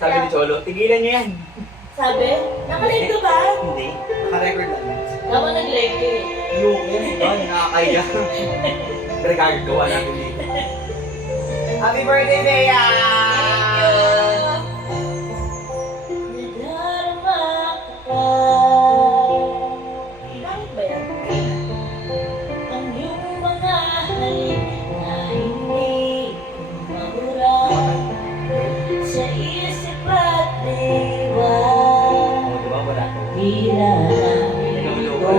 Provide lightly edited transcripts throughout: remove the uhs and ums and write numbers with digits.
Sabi ni Cholo, tigilan niyo yan. Sabi? Nakalive ka ba? Hindi. Naka-record lang. Ako nag-live ka eh. Ayoko. Ay, nakakaya. Regard gawa natin dito. Happy birthday, Bea! Nadarama ka pa. Bakit ba yan? Ang iyong mga halik na hindi ko mabura sa isip at diwa. Diba, wala to. Tila namin ito.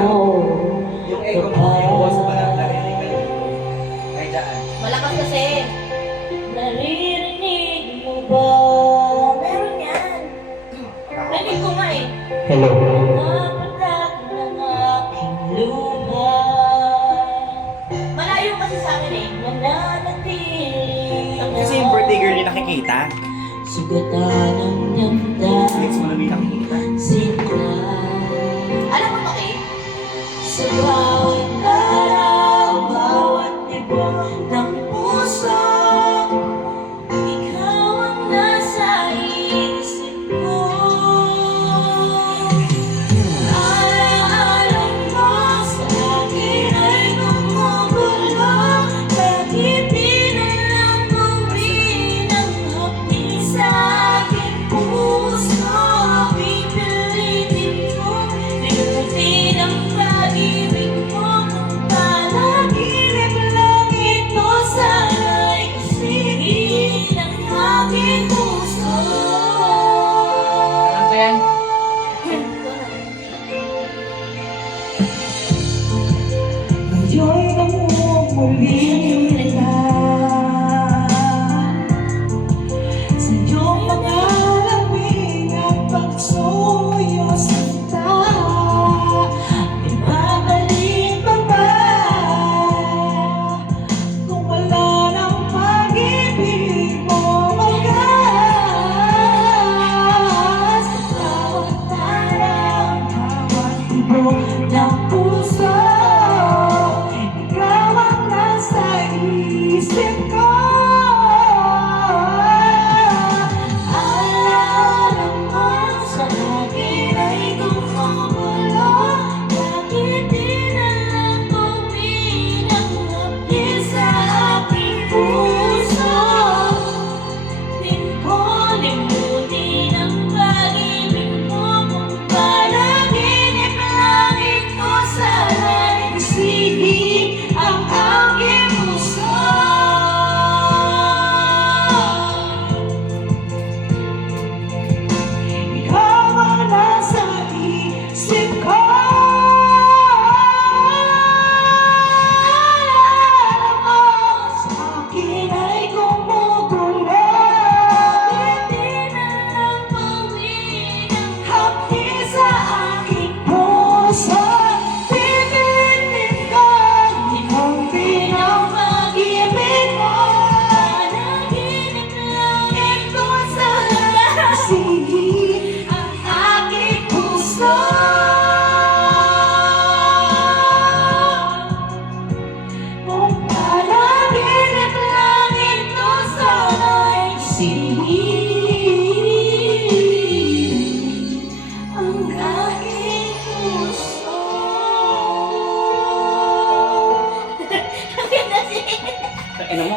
Yung echo mo, yung boss pa lang narinig ka yun. Ay, dyan. Malakas kasi. Naririnig mo ba? Meron yan. Narinig ko nga eh. Hello. Napatak ng aking luha. Malayo kasi sa akin eh. Mananatili. Kasi yung birthday girl yung nakikita. Sugatan ng damdamin. Next mo lang yung nakikita. Sinta. Alam mo to eh? Sa bawat araw, bawat tibok ng puso, ikaw ang nasa isip ko. Alaala mo sa akin ay gumugulo, bakit di na lang gawin ang hapdi sa aking puso? Pipilitin ko, limutin ang pag-ibig mo, kung panaginip lang ito, sana'y isipin ang aking puso. Alam ba yan? Ngayon'y namumuling kita sa iyong mga labing at pagsuyo sinta. Ibabalik pa ba kung wala ng pag-ibig mo wagas? Sa bawat araw, bawat tibok ng puso, ikaw ang nasa isip ko. Alaala mo sa akin ay gumugulo, bakit di na lang gawin ang hapdi sa aking puso? Limutin ang pag-ibig mo, kung panaginip lang ito, sana'y isipin ang aking puso. Ikaw ang nasa isip ko. Alaala mo sa akin ay gumugulo, bakit di na lang gawin ang hapdi sa aking puso? Pipilitin ko, limutin ang pag-ibig mo, panaginip lang ito, sana'y isipin ang aking puso. Kung panaginip lang ito, sana'y isipin ang aking puso. Ano mo?